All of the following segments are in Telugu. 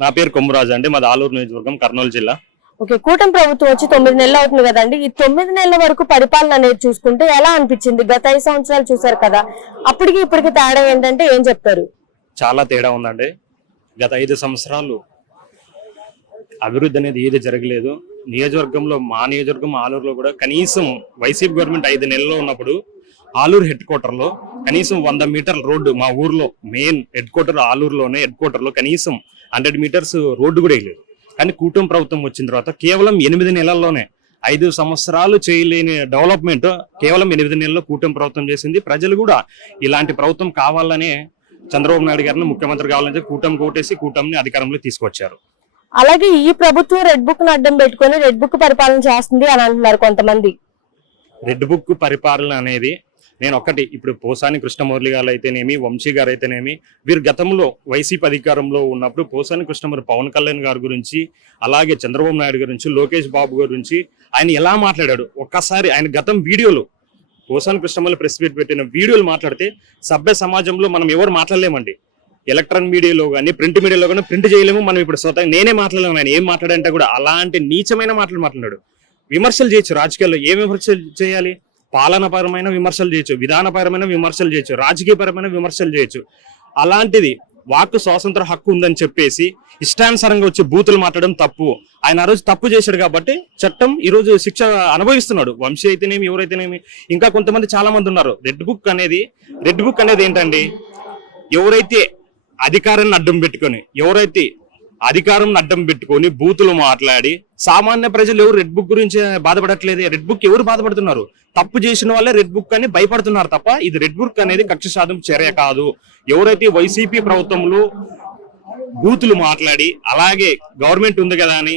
నా పేరు కొమ్మరాజు అండి. మాది ఆలూరు నియోజకవర్గం, కర్నూలు జిల్లా. ఓకే, కూటమి ప్రభుత్వం వచ్చి 9 నెలలు అవుతుంది కదండి. ఈ 9 నెలల వరకు పరిపాలన అనేది చూసుకుంటే ఎలా అనిపించింది? గత 5 సంవత్సరాలు చూసారు కదా, అప్పటికి ఇప్పటికి తేడా ఏంటంటే ఏం చెప్తారు? చాలా తేడా ఉందండి. గత 5 సంవత్సరాలు అభివృద్ధి అనేది ఏది జరగలేదు. నియోజకవర్గంలో, మా నియోజకవర్గం ఆలూరులో కూడా కనీసం వైసీపీ గవర్నమెంట్ 5 నెలల్లో ఉన్నప్పుడు ఆలూరు హెడ్ క్వార్టర్ లో కనీసం 100 మీటర్ల రోడ్డు, మా ఊర్లో మెయిన్ హెడ్ క్వార్టర్ ఆలూరులోనే హెడ్ క్వార్టర్ లో కనీసం 100 మీటర్స్ రోడ్డు కూడా వేయలేదు. కానీ కూటమి ప్రభుత్వం వచ్చిన తర్వాత కేవలం 8 నెలల్లోనే 5 సంవత్సరాలు చేయలేని డెవలప్మెంట్ కేవలం 8 నెలల్లో కూటమి ప్రభుత్వం చేసింది. ప్రజలు కూడా ఇలాంటి ప్రభుత్వం కావాలనే చంద్రబాబు నాయుడు గారిని ముఖ్యమంత్రి కావాలని కూటమి కోటేసి కూటమిని అధికారంలో తీసుకొచ్చారు. అలాగే ఈ ప్రభుత్వం రెడ్ బుక్ ను అడ్డం పెట్టుకుని రెడ్ బుక్ పరిపాలన చేస్తుంది అని అంటున్నారు కొంతమంది. రెడ్ బుక్ పరిపాలన అనేది నేను ఒక్కటి, ఇప్పుడు పోసాని కృష్ణమురళి గారు అయితేనేమి, వంశీ గారు అయితేనేమి, వీరు గతంలో వైసీపీ అధికారంలో ఉన్నప్పుడు పోసాని కృష్ణమురళి పవన్ కళ్యాణ్ గారి గురించి, అలాగే చంద్రబాబు నాయుడు గురించి, లోకేష్ బాబు గురించి ఆయన ఎలా మాట్లాడాడు ఒక్కసారి ఆయన గతం వీడియోలు, పోసాని కృష్ణమురళి ప్రెస్ మీట్ పెట్టిన వీడియోలు మాట్లాడితే సభ్య సమాజంలో మనం ఎవరు మాట్లాడలేమండి. ఎలక్ట్రానిక్ మీడియాలో కానీ ప్రింట్ మీడియాలో కానీ ప్రింట్ చేయలేము. మనం ఇప్పుడు స్వతహా నేనే మాట్లాడలేము. ఆయన ఏం మాట్లాడంటే కూడా అలాంటి నీచమైన మాటలు మాట్లాడాడు. విమర్శలు చేయొచ్చు, రాజకీయాల్లో ఏ విమర్శలు చేయాలి? పాలనాపరమైన విమర్శలు చేయొచ్చు, విధానపరమైన విమర్శలు చేయొచ్చు, రాజకీయపరమైన విమర్శలు చేయొచ్చు. అలాంటిది వాక్కు స్వాతంత్ర హక్కు ఉందని చెప్పేసి ఇష్టానుసారంగా వచ్చి బూతులు మాట్లాడడం తప్పు. ఆయన ఆ రోజు తప్పు చేశాడు కాబట్టి చట్టం ఈ రోజు శిక్ష అనుభవిస్తున్నాడు. వంశీ అయితేనేమి, ఎవరైతేనేమి, ఇంకా కొంతమంది చాలా మంది ఉన్నారు. రెడ్ బుక్ అనేది ఏంటండి? ఎవరైతే అధికారాన్ని అడ్డం పెట్టుకొని బూతులు మాట్లాడి సామాన్య ప్రజలు ఎవరు రెడ్ బుక్ గురించి బాధపడట్లేదే. రెడ్ బుక్ ఎవరు బాధపడుతున్నారు? తప్పు చేసిన వాళ్ళే రెడ్ బుక్ అని భయపడుతున్నారు తప్ప ఇది రెడ్ బుక్ అనేది కక్ష సాధింపు చర్య కాదు. ఎవరైతే వైసీపీ ప్రభుత్వంలో బూతులు మాట్లాడి అలాగే గవర్నమెంట్ ఉంది కదా అని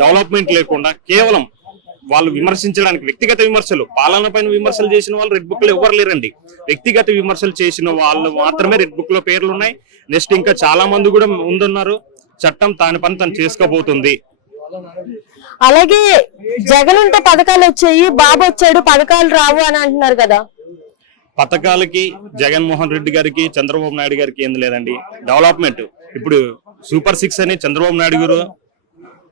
డెవలప్మెంట్ లేకుండా కేవలం వాళ్ళు విమర్శించడానికి వ్యక్తిగత విమర్శలు, పాలన పైన విమర్శలు చేసిన వాళ్ళు రెడ్ బుక్ లో ఎవరు లేరండి. వ్యక్తిగత విమర్శలు చేసిన వాళ్ళు మాత్రమే రెడ్ బుక్ లో పేర్లు ఉన్నాయి. నెక్స్ట్ ఇంకా చాలా మంది కూడా ముందున్నారు. చట్టం తాని పని తను చేసుకోబోతుంది. అలాగే జగన్ ఉంటే పథకాలు వచ్చాయి, బాబు వచ్చాడు పథకాలు రావు అని అంటున్నారు కదా. పథకాలకి జగన్మోహన్ రెడ్డి గారికి, చంద్రబాబు నాయుడు గారికి ఏం లేదండి. డెవలప్మెంట్ ఇప్పుడు సూపర్ 6 అని చంద్రబాబు నాయుడు గారు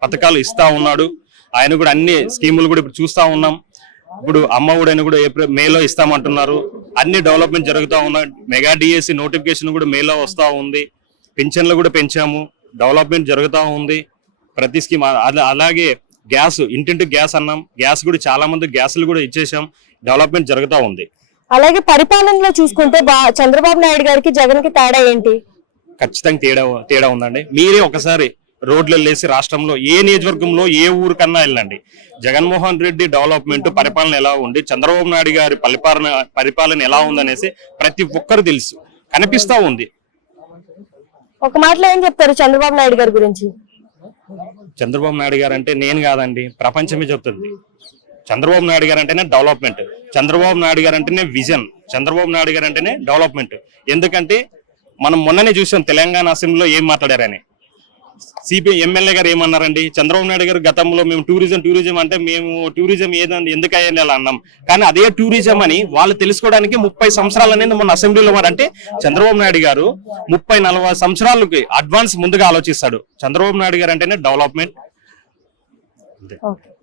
పథకాలు ఇస్తా ఉన్నాడు. ఆయన కూడా అన్ని స్కీములు కూడా ఇప్పుడు చూస్తా ఉన్నాం. ఇప్పుడు అమ్మ ఒడి కూడా మేలో ఇస్తామంటున్నారు. అన్ని డెవలప్మెంట్ జరుగుతూ ఉన్నాయి. మెగా డిఎస్సి నోటిఫికేషన్ కూడా మేలో వస్తూ ఉంది. పింఛన్లు కూడా పెంచాము. డెవలప్మెంట్ జరుగుతూ ఉంది ప్రతి స్కీమ్. అలాగే గ్యాస్, ఇంటింటి గ్యాస్ అన్నాం. గ్యాస్ కూడా చాలా మంది గ్యాసులు కూడా ఇచ్చేసాం. డెవలప్మెంట్ జరుగుతూ ఉంది. అలాగే పరిపాలనలో చూసుకుంటే చంద్రబాబు నాయుడు గారికి జగన్ కి తేడా ఏంటి? ఖచ్చితంగా తేడా ఉందండి. మీరే ఒకసారి రోడ్లు వెళ్ళేసి రాష్ట్రంలో ఏ నియోజకవర్గంలో ఏ ఊరికన్నా వెళ్ళండి. జగన్మోహన్ రెడ్డి డెవలప్మెంట్ పరిపాలన ఎలా ఉంది, చంద్రబాబు నాయుడు గారి పరిపాలన ఎలా ఉందనేసి ప్రతి ఒక్కరు తెలుసు, కనిపిస్తా ఉంది. ఒక మాటలో ఏం చెప్తారు చంద్రబాబు నాయుడు గారి గురించి? చంద్రబాబు నాయుడు గారు అంటే నేను కాదండి, ప్రపంచమే చెప్తుంది. చంద్రబాబు నాయుడు గారు అంటేనే డెవలప్మెంట్, చంద్రబాబు నాయుడు గారు అంటేనే విజన్, చంద్రబాబు నాయుడు గారు అంటేనే డెవలప్మెంట్. ఎందుకంటే మనం మొన్ననే చూసాం తెలంగాణ అసెంబ్లీలో ఏం మాట్లాడారని. సిపిఐ ఎమ్మెల్యే గారు ఏమన్నారండి? చంద్రబాబు నాయుడు గారు గతంలో మేము టూరిజం అంటే మేము టూరిజం ఏదండి ఎందుకు అయ్యాలి అన్నాం. కానీ అదే టూరిజం అని వాళ్ళు తెలుసుకోవడానికి 30 సంవత్సరాలు అనేది మన అసెంబ్లీలో అంటే చంద్రబాబు నాయుడు గారు 30-40 సంవత్సరాలకి అడ్వాన్స్ ముందుగా ఆలోచిస్తాడు. చంద్రబాబు నాయుడు గారు అంటేనే డెవలప్మెంట్.